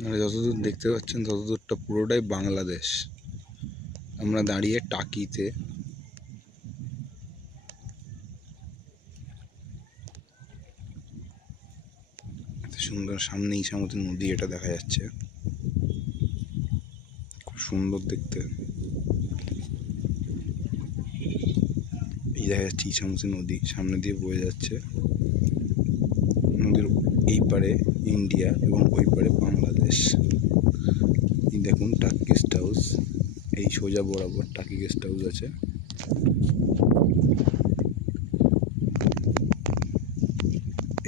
আপনারা যতদূর দেখতে পাচ্ছেন ততদূরটা পুরোটাই বাংলাদেশ। আমরা দাঁড়িয়ে টাকিতে। এত সুন্দর সামনে ইছামতি নদী এটা দেখা যাচ্ছে, খুব সুন্দর দেখতে। এই দেখা যাচ্ছে ইছামতি নদী সামনে দিয়ে বয়ে যাচ্ছে। নদীর এই পারে ইন্ডিয়া এবং ওই পারে বাংলাদেশ। এই দেখুন টাকি গেস্ট হাউস, এই সোজা বরাবর টাকি গেস্ট হাউস আছে।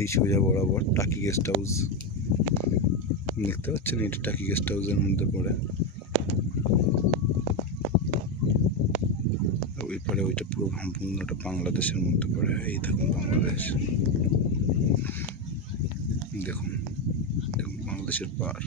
এই সোজা বরাবর টাকি গেস্ট হাউস দেখতে পাচ্ছেন, এটা টাকি গেস্ট হাউসের মধ্যে পড়ে। ওই পারে ওইটা পুরো সম্পূর্ণটা বাংলাদেশের মধ্যে পড়ে। এই দেখুন বাংলাদেশ, দেখুন দেখুন বাংলাদেশের পার।